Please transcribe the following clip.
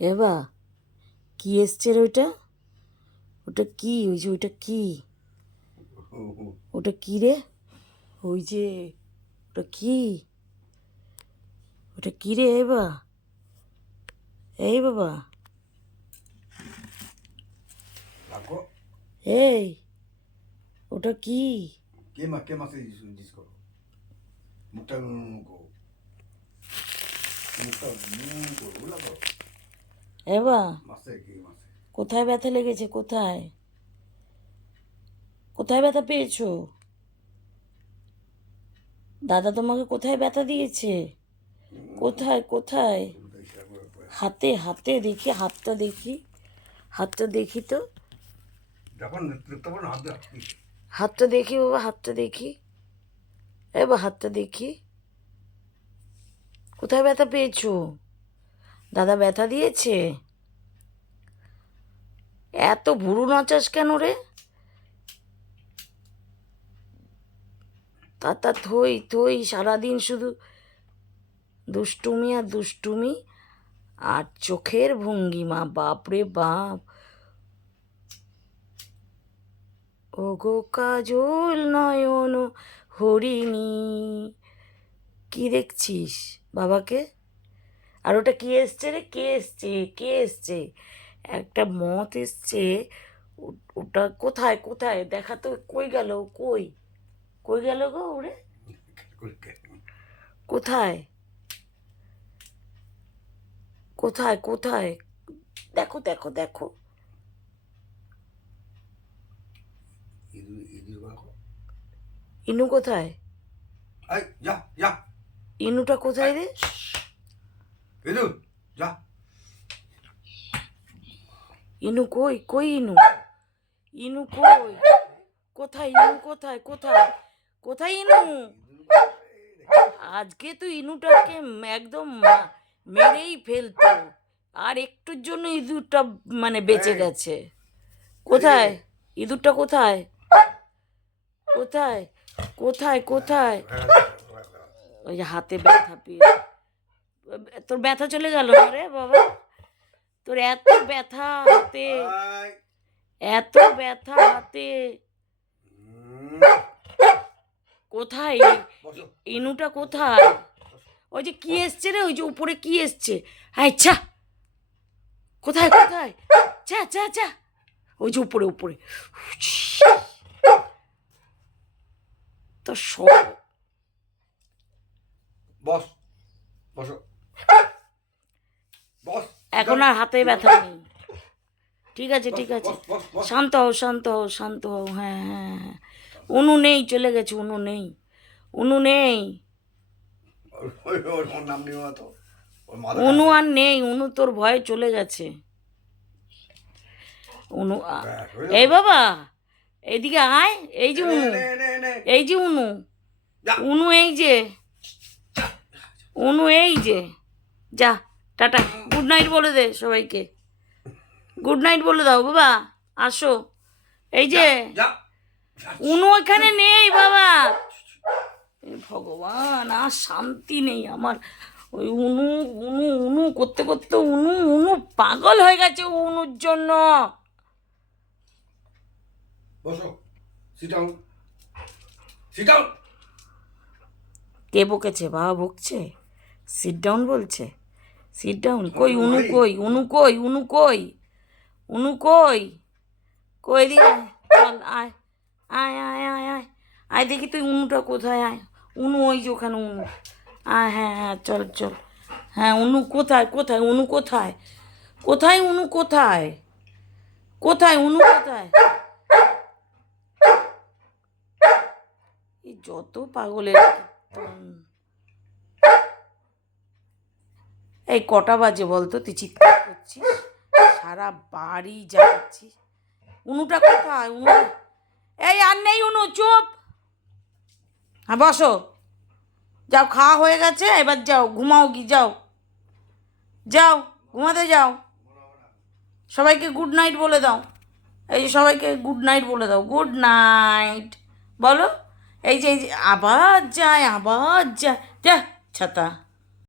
এবা কি এসছে রে ওইটা? ওটা কি? ওই যে ওইটা কি? ওটা কি রে? ওই যে ওটা কি? ওটা কি রে? এবা এই বাবা, এই ওটা কি? ¿Qué más se dice un disco? মুখটা এবা মাসে কি মাসে কোথায় ব্যথা লেগেছে? কোথায় কোথায় ব্যথা পেয়েছো? দাদা তোমাকে কোথায় ব্যথা দিয়েছে? কোথায় কোথায়? হাতে হাতে দেখি, হাতটা দেখি, হাতটা দেখি তো, যখন তখন হাত হাতটা দেখি বাবা, হাতটা দেখি। এবার হাতটা দেখি, কোথায় ব্যথা পেয়েছো? দাদা ব্যথা দিয়েছে? এত ভুরু নাচাস কেন রে? তা থই থই, সারাদিন শুধু দুষ্টুমি আর দুষ্টুমি আর চোখের ভঙ্গিমা, বাপরে বাপ। ও গো কাজল নয়ন হরিণী, কি দেখছিস বাবাকে? আর ওটা কি এসছে রে? কে এসছে? কে এসছে? একটা মথ এসছে। ওটা কোথায় কোথায় দেখা তো, কই গেল? কই কই গেল গো ওরে? কোথায় কোথায় কোথায়? দেখো দেখো দেখো। ইনু কোথায়? ইনুটা কোথায় রে? ইনু কই? কই ইনু? ইনু কই? কোথায় ইনু? কোথায় কোথায় কোথায় ইনু? আজকে তো ইনুটাকে একদম মেরেই ফেলতো, আর একটুর জন্য ইঁদুরটা মানে বেঁচে গেছে। কোথায় ইঁদুরটা? কোথায় কোথায় কোথায় কোথায়? ওই যে হাতে ব্যথা পেয়ে, তোর ব্যথা চলে গেল না রে বাবা? তোর এত ব্যথা হাতে, এত ব্যথা হাতে, কোথায় ইনুটা কোথায়? ওই যে কি এসছে রে? ওই যে উপরে কি এসছে? আচ্ছা কোথায় কোথায়? চা চা চা, ওই যে উপরে উপরে। তো সব বস বসো বস, এখন আর হাতে ব্যথা নেই। ঠিক আছে ঠিক আছে, শান্ত হও শান্ত হও শান্ত হও। হ্যাঁ হ্যাঁ হ্যাঁ, উনু নেই, চলে গেছে। উনু নেই, উনু নেই, ওর নাম নিও না তো। উনু আর নেই। উনু তোর ভয়ে চলে গেছে। উনু এই বাবা, এইদিকে আয়। এই যে উনু, এই যে উনু, উনু এই যে, উনু এই যে। যা, টাটা, গুড নাইট বলে দে সবাইকে। গুড নাইট বলে দাও বাবা, আসো। এই যে উনু এখানে নেই বাবা। ভগবান, আর শান্তি নেই আমার। ওই উনু উনু উনু করতে করতে উনু উনু পাগল হয়ে গেছে উনুর জন্য। বসো, সিট ডাউন, সিট ডাউন। কে বকেছে? বাবা বকছে? সিট ডাউন বলছে? Sit down? কই উনু? কই উনু? কই উনু? কই উনু? কই কই দিকে চল, আয় আয় আয় আয় আয় আয় দেখি তুই উনুটা কোথায়। আয় উনু, ওই যে ওখানে উনু। আয়, হ্যাঁ হ্যাঁ চল চল। হ্যাঁ উনু কোথায়? কোথায় উনু? কোথায় কোথায় উনু? কোথায় কোথায় উনু? কোথায়? এই যত পাগলের কীর্তন। এই কটা বাজে বলতো? তুই চিৎকার করছিস, সারা বাড়ি যাচ্ছিস। উনুটা কোথায়? উনু এই আর নেই উনু, চুপ। হ্যাঁ বসো, যাও, খাওয়া হয়ে গেছে, এবার যাও ঘুমাও। কি যাও, যাও ঘুমাতে যাও। সবাইকে গুড নাইট বলে দাও। এই যে সবাইকে গুড নাইট বলে দাও। গুড নাইট বলো। এই যে আবার যায়, আবার যায়। যা ছাতা।